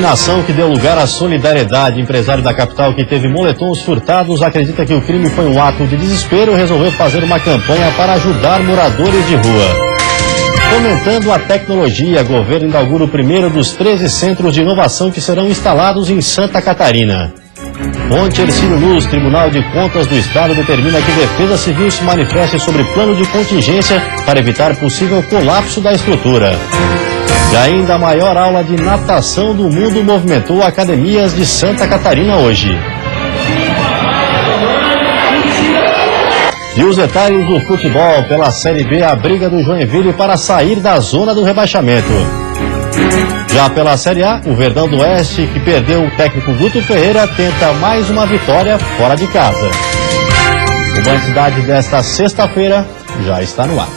indignação que deu lugar à solidariedade. Empresário da capital que teve moletons furtados acredita que o crime foi um ato de desespero e resolveu fazer uma campanha para ajudar moradores de rua. Comentando a tecnologia, governo inaugura o primeiro dos 13 centros de inovação que serão instalados em Santa Catarina. Ponte Hercílio Luz, Tribunal de Contas do Estado determina que Defesa Civil se manifeste sobre plano de contingência para evitar possível colapso da estrutura. E ainda a maior aula de natação do mundo movimentou academias de Santa Catarina hoje. E os detalhes do futebol pela Série B, a briga do Joinville para sair da zona do rebaixamento. Já pela Série A, o Verdão do Oeste, que perdeu o técnico Guto Ferreira, tenta mais uma vitória fora de casa. O Band Cidade desta sexta-feira já está no ar.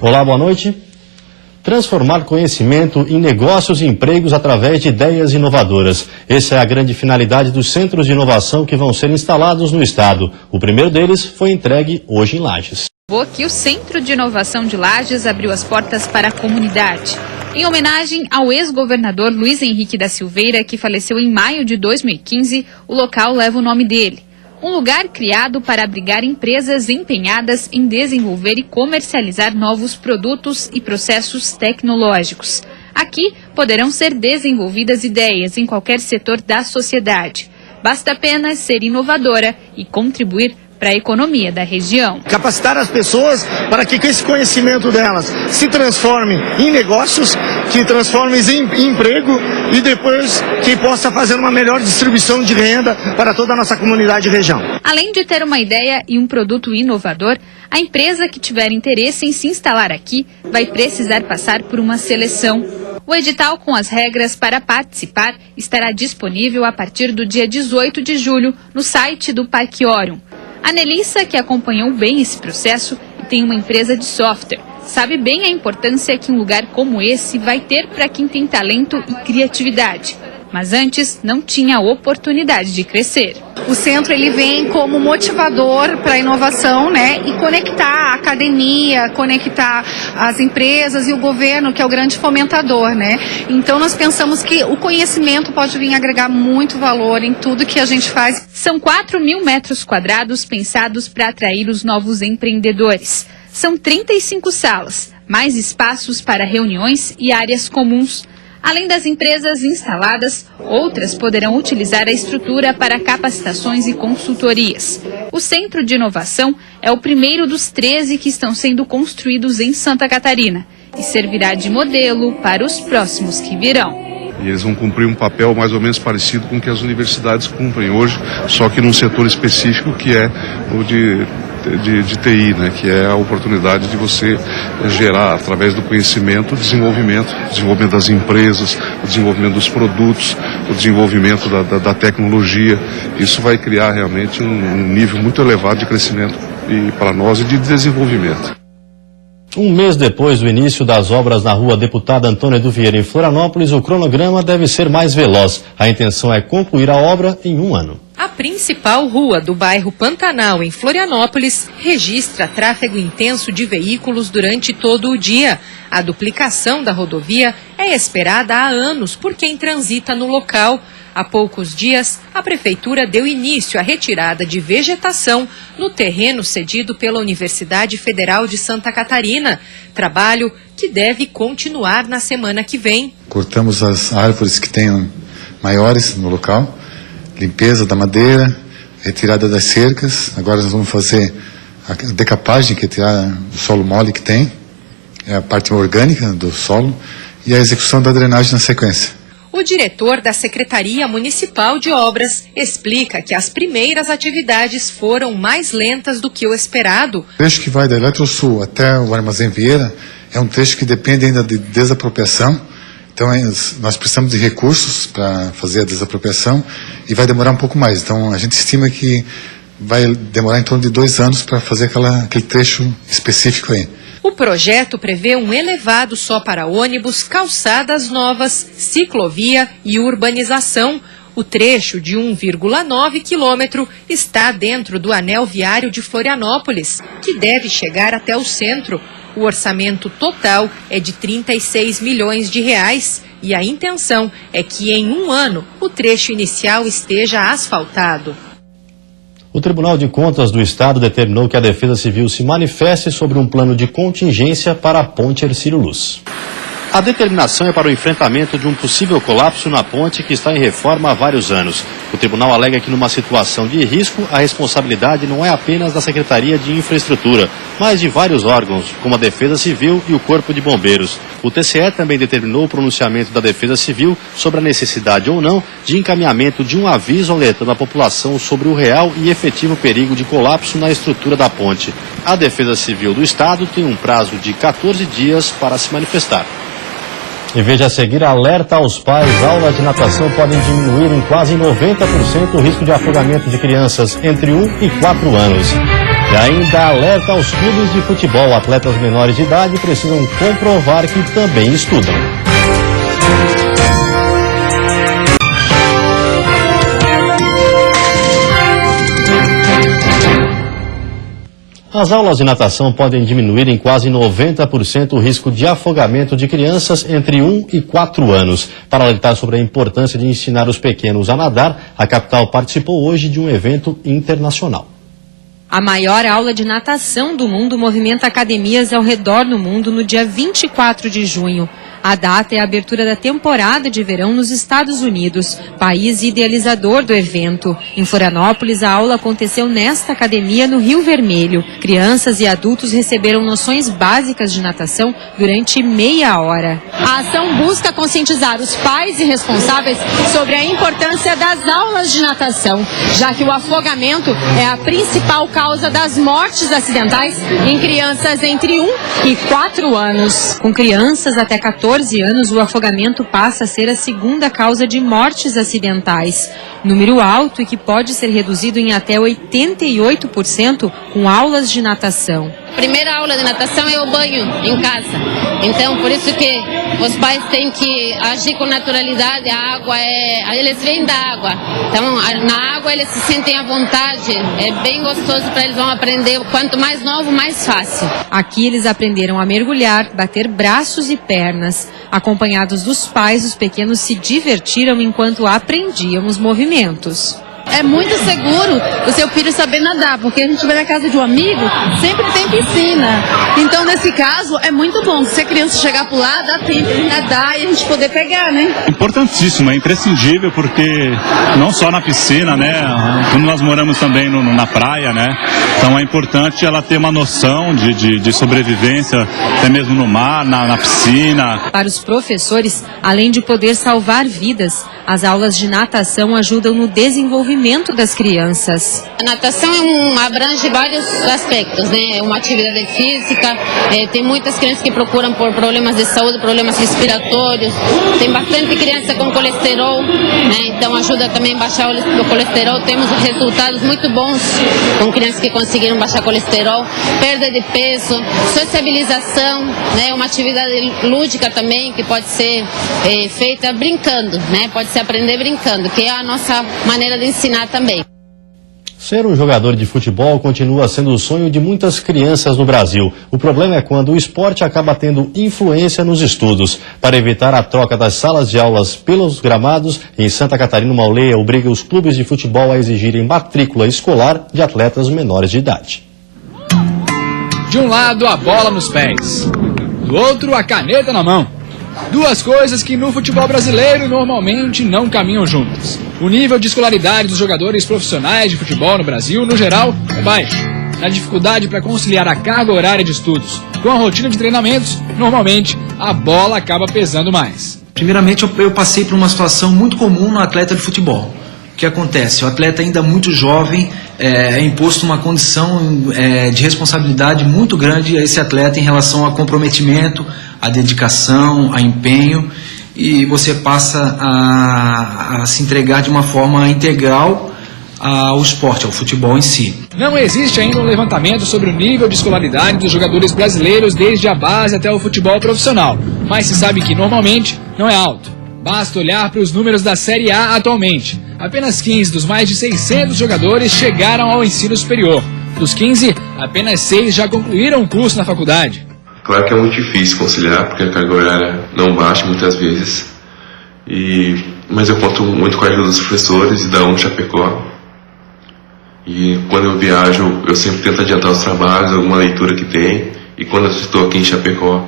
Olá, boa noite. Transformar conhecimento em negócios e empregos através de ideias inovadoras. Essa é a grande finalidade dos centros de inovação que vão ser instalados no estado. O primeiro deles foi entregue hoje em Lages. Que o Centro de Inovação de Lages abriu as portas para a comunidade. Em homenagem ao ex-governador Luiz Henrique da Silveira, que faleceu em maio de 2015, o local leva o nome dele. Um lugar criado para abrigar empresas empenhadas em desenvolver e comercializar novos produtos e processos tecnológicos. Aqui poderão ser desenvolvidas ideias em qualquer setor da sociedade. Basta apenas ser inovadora e contribuir para a economia da região. Capacitar as pessoas para que esse conhecimento delas se transforme em negócios, que transforme em emprego e depois que possa fazer uma melhor distribuição de renda para toda a nossa comunidade e região. Além de ter uma ideia e um produto inovador, a empresa que tiver interesse em se instalar aqui vai precisar passar por uma seleção. O edital com as regras para participar estará disponível a partir do dia 18 de julho no site do Parque Orion. A Nelissa, que acompanhou bem esse processo e tem uma empresa de software, sabe bem a importância que um lugar como esse vai ter para quem tem talento e criatividade. Mas antes não tinha a oportunidade de crescer. O centro ele vem como motivador para a inovação, né? E conectar a academia, conectar as empresas e o governo, que é o grande fomentador, né? Então nós pensamos que o conhecimento pode vir agregar muito valor em tudo que a gente faz. São 4.000 metros quadrados pensados para atrair os novos empreendedores. São 35 salas, mais espaços para reuniões e áreas comuns. Além das empresas instaladas, outras poderão utilizar a estrutura para capacitações e consultorias. O Centro de Inovação é o primeiro dos 13 que estão sendo construídos em Santa Catarina e servirá de modelo para os próximos que virão. E eles vão cumprir um papel mais ou menos parecido com o que as universidades cumprem hoje, só que num setor específico que é o de TI, né, que é a oportunidade de você gerar, através do conhecimento, desenvolvimento das empresas, o desenvolvimento dos produtos, o desenvolvimento da tecnologia. Isso vai criar realmente um nível muito elevado de crescimento para nós e de desenvolvimento. Um mês depois do início das obras na rua Deputada Antônia do Vieira, em Florianópolis, o cronograma deve ser mais veloz. A intenção é concluir a obra em um ano. A principal rua do bairro Pantanal, em Florianópolis, registra tráfego intenso de veículos durante todo o dia. A duplicação da rodovia é esperada há anos por quem transita no local. Há poucos dias, a Prefeitura deu início à retirada de vegetação no terreno cedido pela Universidade Federal de Santa Catarina. Trabalho que deve continuar na semana que vem. Cortamos as árvores que tenham maiores no local, limpeza da madeira, retirada das cercas. Agora nós vamos fazer a decapagem, que é tirar o solo mole que tem, é a parte orgânica do solo, e a execução da drenagem na sequência. O diretor da Secretaria Municipal de Obras explica que as primeiras atividades foram mais lentas do que o esperado. O trecho que vai da Eletrosul até o Armazém Vieira é um trecho que depende ainda de desapropriação. Então nós precisamos de recursos para fazer a desapropriação e vai demorar um pouco mais. Então a gente estima que vai demorar em torno de 2 anos para fazer aquele trecho específico aí. O projeto prevê um elevado só para ônibus, calçadas novas, ciclovia e urbanização. O trecho de 1,9 quilômetro está dentro do anel viário de Florianópolis, que deve chegar até o centro. O orçamento total é de 36 milhões de reais e a intenção é que em um ano o trecho inicial esteja asfaltado. O Tribunal de Contas do Estado determinou que a Defesa Civil se manifeste sobre um plano de contingência para a ponte Hercílio Luz. A determinação é para o enfrentamento de um possível colapso na ponte que está em reforma há vários anos. O tribunal alega que numa situação de risco, a responsabilidade não é apenas da Secretaria de Infraestrutura, mas de vários órgãos, como a Defesa Civil e o Corpo de Bombeiros. O TCE também determinou o pronunciamento da Defesa Civil sobre a necessidade ou não de encaminhamento de um aviso alertando a população sobre o real e efetivo perigo de colapso na estrutura da ponte. A Defesa Civil do Estado tem um prazo de 14 dias para se manifestar. E veja a seguir, alerta aos pais, aulas de natação podem diminuir em quase 90% o risco de afogamento de crianças entre 1 e 4 anos. E ainda alerta aos clubes de futebol, atletas menores de idade precisam comprovar que também estudam. As aulas de natação podem diminuir em quase 90% o risco de afogamento de crianças entre 1 e 4 anos. Para alertar sobre a importância de ensinar os pequenos a nadar, a capital participou hoje de um evento internacional. A maior aula de natação do mundo movimenta academias ao redor do mundo no dia 24 de junho. A data é a abertura da temporada de verão nos Estados Unidos, país idealizador do evento. Em Florianópolis, a aula aconteceu nesta academia no Rio Vermelho. Crianças e adultos receberam noções básicas de natação durante meia hora. A ação busca conscientizar os pais e responsáveis sobre a importância das aulas de natação, já que o afogamento é a principal causa das mortes acidentais em crianças entre 1 e 4 anos. Com crianças até 14 anos, o afogamento passa a ser a segunda causa de mortes acidentais. Número alto e que pode ser reduzido em até 88% com aulas de natação. A primeira aula de natação é o banho em casa. Então, por isso que os pais têm que agir com naturalidade. A água eles vêm da água. Então, na água eles se sentem à vontade. É bem gostoso para eles, vão aprender. Quanto mais novo, mais fácil. Aqui eles aprenderam a mergulhar, bater braços e pernas. Acompanhados dos pais, os pequenos se divertiram enquanto aprendiam os movimentos. É muito seguro o seu filho saber nadar, porque a gente vai na casa de um amigo, sempre tem piscina. Então, nesse caso, é muito bom. Se a criança chegar por lá, dá tempo de nadar e a gente poder pegar, né? Importantíssimo, é imprescindível, porque não só na piscina, né? Como nós moramos também na praia, né? Então é importante ela ter uma noção de sobrevivência, até mesmo no mar, na piscina. Para os professores, além de poder salvar vidas, as aulas de natação ajudam no desenvolvimento das crianças. A natação abrange vários aspectos, né? É uma atividade física, tem muitas crianças que procuram por problemas de saúde, problemas respiratórios, tem bastante criança com colesterol, né? Então ajuda também a baixar o colesterol. Temos resultados muito bons com crianças que conseguiram baixar colesterol, perda de peso, sociabilização, né? Uma atividade lúdica também que pode ser feita brincando, né? Pode se aprender brincando, que é a nossa maneira de ensinar também. Ser um jogador de futebol continua sendo o sonho de muitas crianças no Brasil. O problema é quando o esporte acaba tendo influência nos estudos. Para evitar a troca das salas de aulas pelos gramados, em Santa Catarina, uma lei obriga os clubes de futebol a exigirem matrícula escolar de atletas menores de idade. De um lado, a bola nos pés. Do outro, a caneta na mão. Duas coisas que no futebol brasileiro normalmente não caminham juntas. O nível de escolaridade dos jogadores profissionais de futebol no Brasil, no geral, é baixo. Na dificuldade para conciliar a carga horária de estudos com a rotina de treinamentos, normalmente a bola acaba pesando mais. Primeiramente, eu passei por uma situação muito comum no atleta de futebol. O que acontece? O atleta ainda muito jovem é imposto uma condição de responsabilidade muito grande a esse atleta em relação a comprometimento, a dedicação, a empenho, e você passa a se entregar de uma forma integral ao esporte, ao futebol em si. Não existe ainda um levantamento sobre o nível de escolaridade dos jogadores brasileiros desde a base até o futebol profissional, mas se sabe que normalmente não é alto, Basta olhar para os números da Série A atualmente. Apenas 15 dos mais de 600 jogadores chegaram ao ensino superior. Dos 15, apenas 6 já concluíram o curso na faculdade. Claro que é muito difícil conciliar, porque a carga horária não baixa muitas vezes. Mas eu conto muito com a ajuda dos professores e da ONG Chapecó. E quando eu viajo, eu sempre tento adiantar os trabalhos, alguma leitura que tem. E quando eu estou aqui em Chapecó,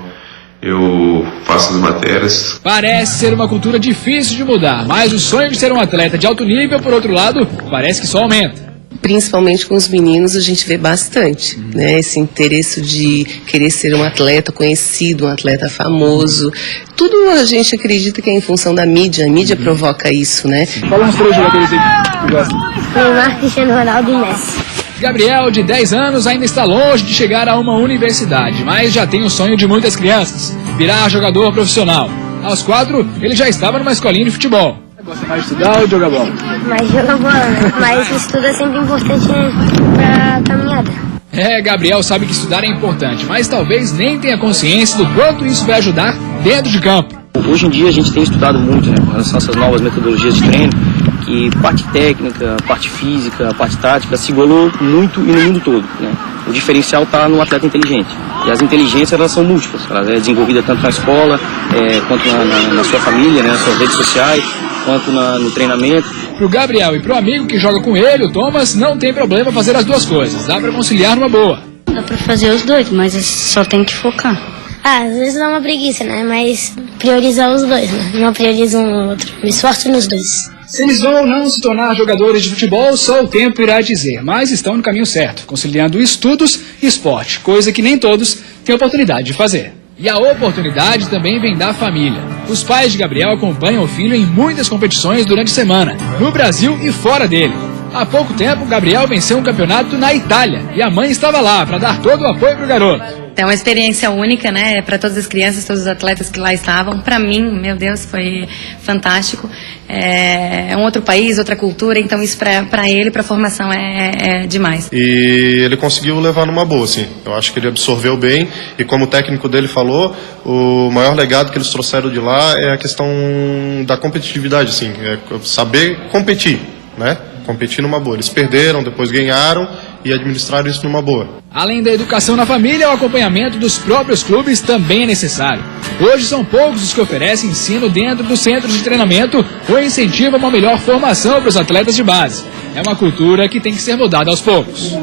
eu faço as matérias. Parece ser uma cultura difícil de mudar, mas o sonho de ser um atleta de alto nível, por outro lado, parece que só aumenta. Principalmente com os meninos a gente vê bastante, né? Esse interesse de querer ser um atleta conhecido, um atleta famoso. Tudo a gente acredita que é em função da mídia, a mídia provoca isso, né? Fala uns 3 jogadores aí que gostam. Neymar, Cristiano Ronaldo e Messi. Gabriel, de 10 anos, ainda está longe de chegar a uma universidade, mas já tem o sonho de muitas crianças, virar jogador profissional. Aos 4, ele já estava numa escolinha de futebol. Gosta mais de estudar ou de jogar bola? Mais de jogar bola, né? Mas o estudo é sempre importante pra caminhada. Gabriel sabe que estudar é importante, mas talvez nem tenha consciência do quanto isso vai ajudar dentro de campo. Hoje em dia a gente tem estudado muito, né, com relação a essas novas metodologias de treino, que parte técnica, parte física, parte tática se igualou muito e no mundo todo, né? O diferencial está no atleta inteligente. E as inteligências, elas são múltiplas, elas é desenvolvida tanto na escola, quanto na sua família, né, nas suas redes sociais, quanto no treinamento. Pro Gabriel e pro amigo que joga com ele, o Thomas, não tem problema fazer as duas coisas, dá pra conciliar numa boa. Dá pra fazer os dois, mas só tem que focar. Às vezes dá uma preguiça, né? Mas priorizar os dois, né? Não prioriza um ou outro. Me esforço nos dois. Se eles vão ou não se tornar jogadores de futebol, só o tempo irá dizer, mas estão no caminho certo, conciliando estudos e esporte, coisa que nem todos têm oportunidade de fazer. E a oportunidade também vem da família. Os pais de Gabriel acompanham o filho em muitas competições durante a semana, no Brasil e fora dele. Há pouco tempo, Gabriel venceu um campeonato na Itália e a mãe estava lá para dar todo o apoio para o garoto. É uma experiência única, né, para todas as crianças, todos os atletas que lá estavam. Para mim, meu Deus, foi fantástico. É um outro país, outra cultura, então isso para ele, para a formação, é demais. E ele conseguiu levar numa boa, assim. Eu acho que ele absorveu bem e, como o técnico dele falou, o maior legado que eles trouxeram de lá é a questão da competitividade, assim, é saber competir, né? Competir numa boa. Eles perderam, depois ganharam e administraram isso numa boa. Além da educação na família, o acompanhamento dos próprios clubes também é necessário. Hoje são poucos os que oferecem ensino dentro dos centros de treinamento ou incentivam uma melhor formação para os atletas de base. É uma cultura que tem que ser mudada aos poucos.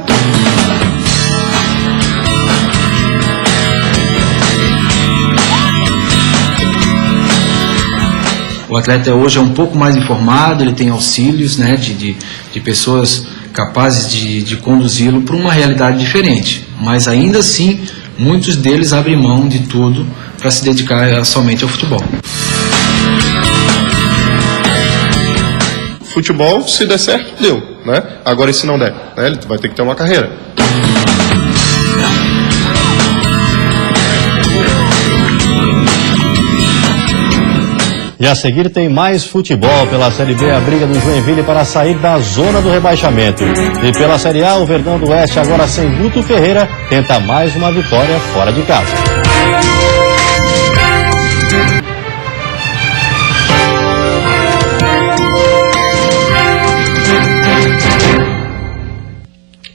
O atleta hoje é um pouco mais informado, ele tem auxílios, né, de pessoas capazes de conduzi-lo para uma realidade diferente. Mas ainda assim, muitos deles abrem mão de tudo para se dedicar somente ao futebol. Futebol, se der certo, deu, né? Agora, e se não der, né? Ele vai ter que ter uma carreira. E a seguir tem mais futebol. Pela Série B, a briga do Joinville para sair da zona do rebaixamento. E pela Série A, o Verdão do Oeste, agora sem Guto Ferreira, tenta mais uma vitória fora de casa.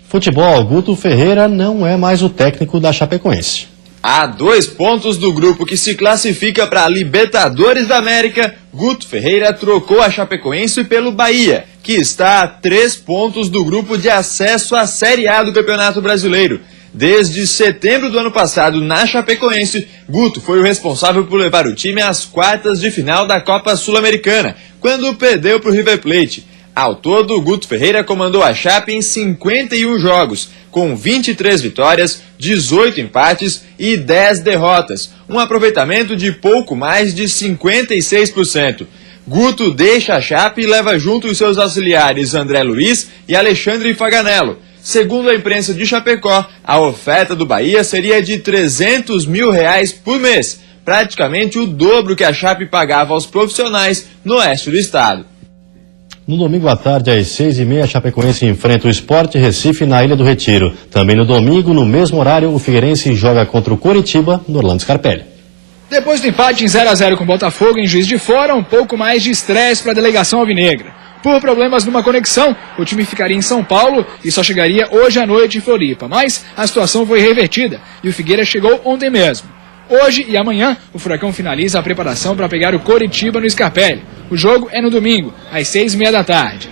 Futebol, Guto Ferreira não é mais o técnico da Chapecoense. A 2 pontos do grupo que se classifica para a Libertadores da América, Guto Ferreira trocou a Chapecoense pelo Bahia, que está a 3 pontos do grupo de acesso à Série A do Campeonato Brasileiro. Desde setembro do ano passado, na Chapecoense, Guto foi o responsável por levar o time às quartas de final da Copa Sul-Americana, quando perdeu para o River Plate. Ao todo, Guto Ferreira comandou a Chape em 51 jogos, com 23 vitórias, 18 empates e 10 derrotas, um aproveitamento de pouco mais de 56%. Guto deixa a Chape e leva junto os seus auxiliares André Luiz e Alexandre Faganello. Segundo a imprensa de Chapecó, a oferta do Bahia seria de R$300 mil por mês, praticamente o dobro que a Chape pagava aos profissionais no oeste do estado. No domingo à tarde, às 6h30, a Chapecoense enfrenta o Sport Recife na Ilha do Retiro. Também no domingo, no mesmo horário, o Figueirense joga contra o Coritiba, no Orlando Scarpelli. Depois do empate em 0-0 com o Botafogo em Juiz de Fora, um pouco mais de estresse para a delegação alvinegra. Por problemas numa conexão, o time ficaria em São Paulo e só chegaria hoje à noite em Floripa. Mas a situação foi revertida e o Figueira chegou ontem mesmo. Hoje e amanhã, o Furacão finaliza a preparação para pegar o Coritiba no Scarpelli. O jogo é no domingo, às 6h30.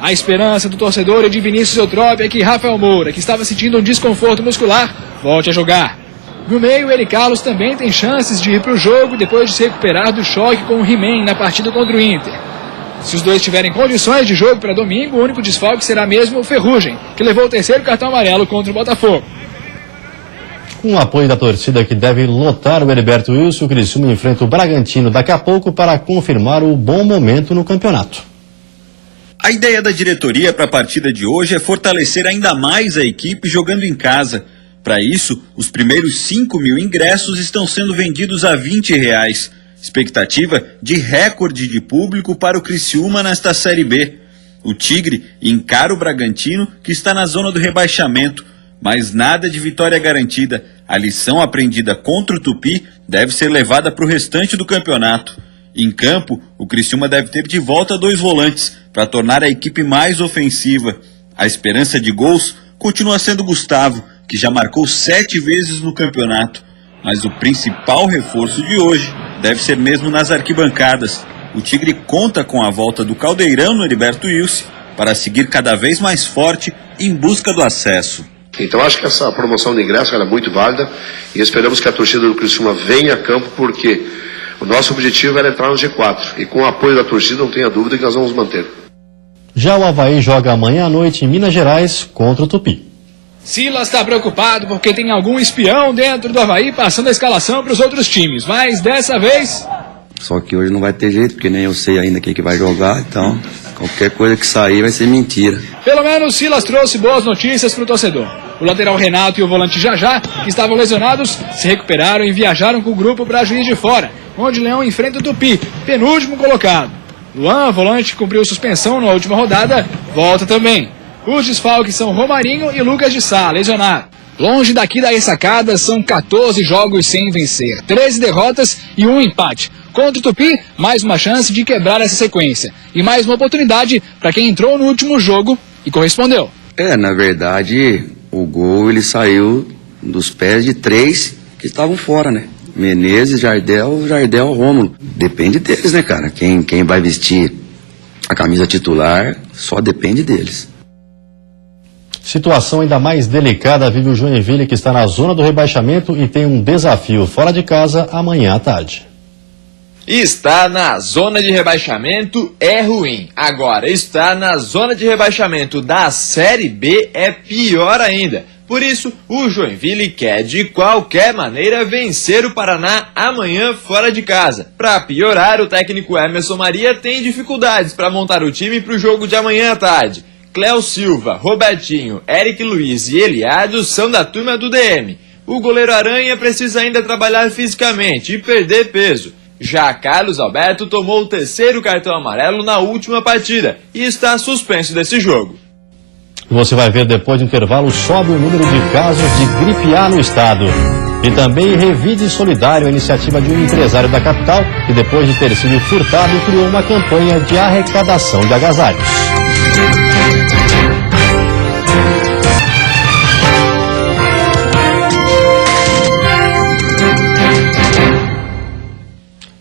A esperança do torcedor e de Vinícius Eutrópio é que Rafael Moura, que estava sentindo um desconforto muscular, volte a jogar. No meio, ele Carlos também tem chances de ir para o jogo depois de se recuperar do choque com o He-Man na partida contra o Inter. Se os dois tiverem condições de jogo para domingo, o único desfalque será mesmo o Ferrugem, que levou o terceiro cartão amarelo contra o Botafogo. Com o apoio da torcida que deve lotar o Heriberto Wilson, o Criciúma enfrenta o Bragantino daqui a pouco para confirmar o bom momento no campeonato. A ideia da diretoria para a partida de hoje é fortalecer ainda mais a equipe jogando em casa. Para isso, os primeiros 5.000 ingressos estão sendo vendidos a R$20. Expectativa de recorde de público para o Criciúma nesta Série B. O Tigre encara o Bragantino, que está na zona do rebaixamento, mas nada de vitória garantida. A lição aprendida contra o Tupi deve ser levada para o restante do campeonato. Em campo, o Criciúma deve ter de volta 2 volantes para tornar a equipe mais ofensiva. A esperança de gols continua sendo Gustavo, que já marcou 7 vezes no campeonato. Mas o principal reforço de hoje deve ser mesmo nas arquibancadas. O Tigre conta com a volta do Caldeirão no Heriberto Wilson para seguir cada vez mais forte em busca do acesso. Então acho que essa promoção de ingresso é muito válida e esperamos que a torcida do Criciúma venha a campo, porque o nosso objetivo era entrar no G4 e com o apoio da torcida não tenha dúvida que nós vamos manter. Já o Avaí joga amanhã à noite em Minas Gerais contra o Tupi. Silas está preocupado porque tem algum espião dentro do Avaí passando a escalação para os outros times, mas dessa vez... Só que hoje não vai ter jeito, porque nem eu sei ainda quem que vai jogar, então qualquer coisa que sair vai ser mentira. Pelo menos Silas trouxe boas notícias para o torcedor. O lateral Renato e o volante Jajá, que estavam lesionados, se recuperaram e viajaram com o grupo para Juiz de Fora, onde Leão enfrenta o Tupi, penúltimo colocado. Luan, volante que cumpriu suspensão na última rodada, volta também. Os desfalques são Romarinho e Lucas de Sá, lesionado. Longe daqui da ressacada, são 14 jogos sem vencer, 13 derrotas e 1 empate. Contra o Tupi, mais uma chance de quebrar essa sequência. E mais uma oportunidade para quem entrou no último jogo e correspondeu. Na verdade, o gol ele saiu dos pés de 3 que estavam fora, né? Menezes, Jardel, Rômulo. Depende deles, né, cara? Quem vai vestir a camisa titular só depende deles. Situação ainda mais delicada vive o Joinville, que está na zona do rebaixamento e tem um desafio fora de casa amanhã à tarde. Estar na zona de rebaixamento é ruim. Agora, estar na zona de rebaixamento da Série B é pior ainda. Por isso, o Joinville quer de qualquer maneira vencer o Paraná amanhã fora de casa. Para piorar, o técnico Emerson Maria tem dificuldades para montar o time para o jogo de amanhã à tarde. Cléo Silva, Robertinho, Eric Luiz e Eliado são da turma do DM. O goleiro Aranha precisa ainda trabalhar fisicamente e perder peso. Já Carlos Alberto tomou o 3º cartão amarelo na última partida e está suspenso desse jogo. Você vai ver depois do intervalo sobe o número de casos de gripe A no estado. E também Revide Solidário, a iniciativa de um empresário da capital que depois de ter sido furtado criou uma campanha de arrecadação de agasalhos.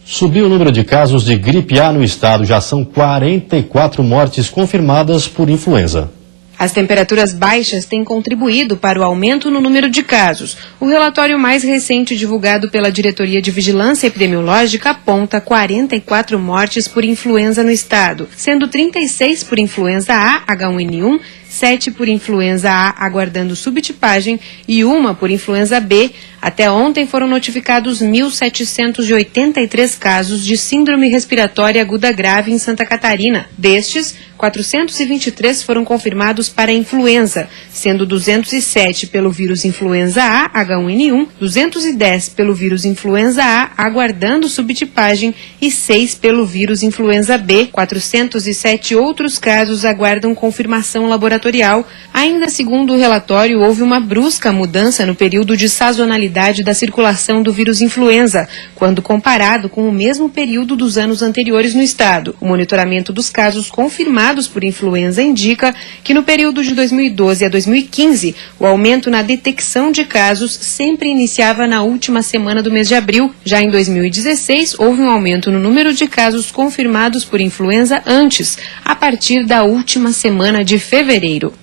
Subiu o número de casos de gripe A no estado. Já são 44 mortes confirmadas por influenza. As temperaturas baixas têm contribuído para o aumento no número de casos. O relatório mais recente divulgado pela Diretoria de Vigilância Epidemiológica aponta 44 mortes por influenza no estado, sendo 36 por influenza A, H1N1, 7 por influenza A aguardando subtipagem e 1 por influenza B. Até ontem foram notificados 1.783 casos de síndrome respiratória aguda grave em Santa Catarina. Destes, 423 foram confirmados para a influenza, sendo 207 pelo vírus influenza A, H1N1, 210 pelo vírus influenza A, aguardando subtipagem, e 6 pelo vírus influenza B. 407 outros casos aguardam confirmação laboratorial. setorial, ainda segundo o relatório, houve uma brusca mudança no período de sazonalidade da circulação do vírus influenza, quando comparado com o mesmo período dos anos anteriores no estado. O monitoramento dos casos confirmados por influenza indica que no período de 2012 a 2015, o aumento na detecção de casos sempre iniciava na última semana do mês de abril. Já em 2016, houve um aumento no número de casos confirmados por influenza antes, a partir da última semana de fevereiro.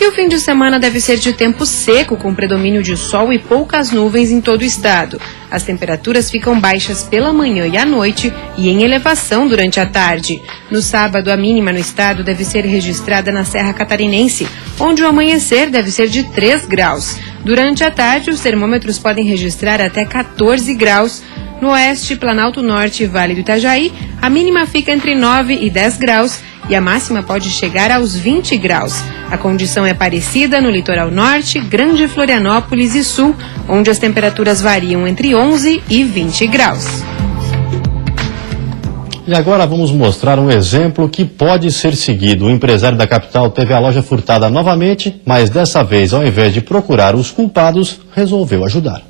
E o fim de semana deve ser de tempo seco, com predomínio de sol e poucas nuvens em todo o estado. As temperaturas ficam baixas pela manhã e à noite e em elevação durante a tarde. No sábado, a mínima no estado deve ser registrada na Serra Catarinense, onde o amanhecer deve ser de 3 graus. Durante a tarde, os termômetros podem registrar até 14 graus. No oeste, Planalto Norte e Vale do Itajaí, a mínima fica entre 9 e 10 graus e a máxima pode chegar aos 20 graus. A condição é parecida no litoral norte, Grande Florianópolis e sul, onde as temperaturas variam entre 11 e 20 graus. E agora vamos mostrar um exemplo que pode ser seguido. O empresário da capital teve a loja furtada novamente, mas dessa vez, ao invés de procurar os culpados, resolveu ajudar.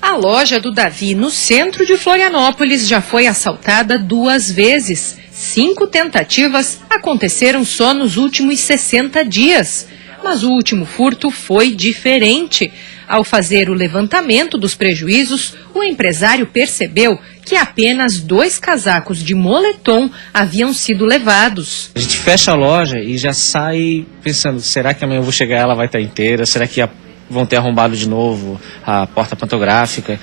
A loja do Davi, no centro de Florianópolis, já foi assaltada 2 vezes. 5 tentativas aconteceram só nos últimos 60 dias. Mas o último furto foi diferente. Ao fazer o levantamento dos prejuízos, o empresário percebeu que apenas 2 casacos de moletom haviam sido levados. A gente fecha a loja e já sai pensando, será que amanhã eu vou chegar e ela vai estar inteira? Será que vão ter arrombado de novo a porta pantográfica?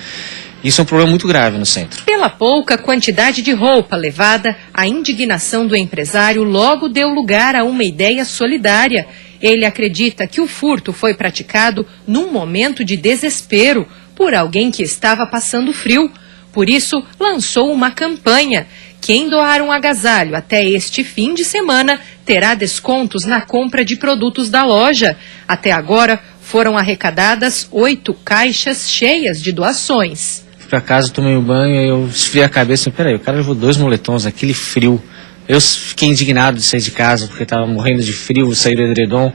Isso é um problema muito grave no centro. Pela pouca quantidade de roupa levada, a indignação do empresário logo deu lugar a uma ideia solidária. Ele acredita que o furto foi praticado num momento de desespero por alguém que estava passando frio. Por isso, lançou uma campanha. Quem doar um agasalho até este fim de semana terá descontos na compra de produtos da loja. Até agora, foram arrecadadas 8 caixas cheias de doações. Por acaso, tomei um banho e eu esfriei a cabeça. Peraí, o cara levou 2 moletons, aquele frio. Eu fiquei indignado de sair de casa, porque estava morrendo de frio, sair do edredom.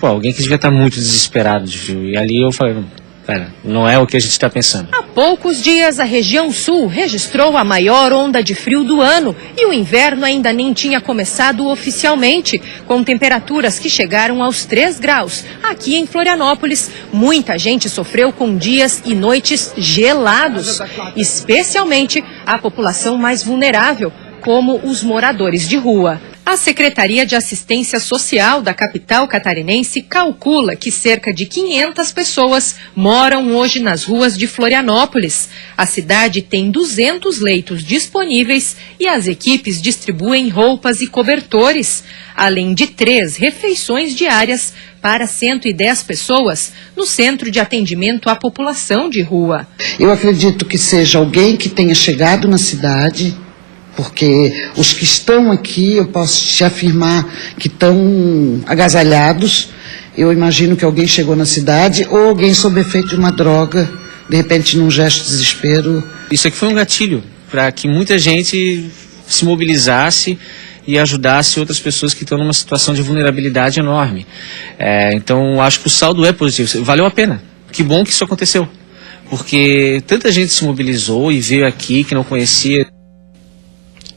Pô, alguém que devia estar muito desesperado de frio. E ali eu falei, pera, não é o que a gente está pensando. Há poucos dias, a região sul registrou a maior onda de frio do ano e o inverno ainda nem tinha começado oficialmente, com temperaturas que chegaram aos 3 graus. Aqui em Florianópolis, muita gente sofreu com dias e noites gelados, especialmente a população mais vulnerável, como os moradores de rua. A Secretaria de Assistência Social da capital catarinense calcula que cerca de 500 pessoas moram hoje nas ruas de Florianópolis. A cidade tem 200 leitos disponíveis e as equipes distribuem roupas e cobertores, além de 3 refeições diárias para 110 pessoas no Centro de Atendimento à População de Rua. Eu acredito que seja alguém que tenha chegado na cidade, porque os que estão aqui, eu posso te afirmar que estão agasalhados. Eu imagino que alguém chegou na cidade ou alguém sob efeito de uma droga, de repente num gesto de desespero. Isso aqui foi um gatilho para que muita gente se mobilizasse e ajudasse outras pessoas que estão numa situação de vulnerabilidade enorme. Então, acho que o saldo é positivo. Valeu a pena. Que bom que isso aconteceu. Porque tanta gente se mobilizou e veio aqui que não conhecia.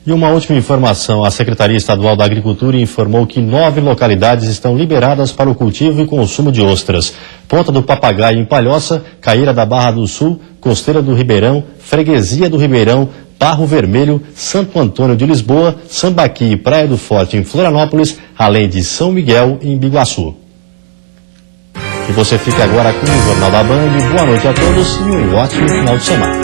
E uma última informação, a Secretaria Estadual da Agricultura informou que 9 localidades estão liberadas para o cultivo e consumo de ostras. Ponta do Papagaio em Palhoça, Caíra da Barra do Sul, Costeira do Ribeirão, Freguesia do Ribeirão, Barro Vermelho, Santo Antônio de Lisboa, Sambaqui e Praia do Forte em Florianópolis, além de São Miguel em Biguaçu. E você fica agora com o Jornal da Band. Boa noite a todos e um ótimo final de semana.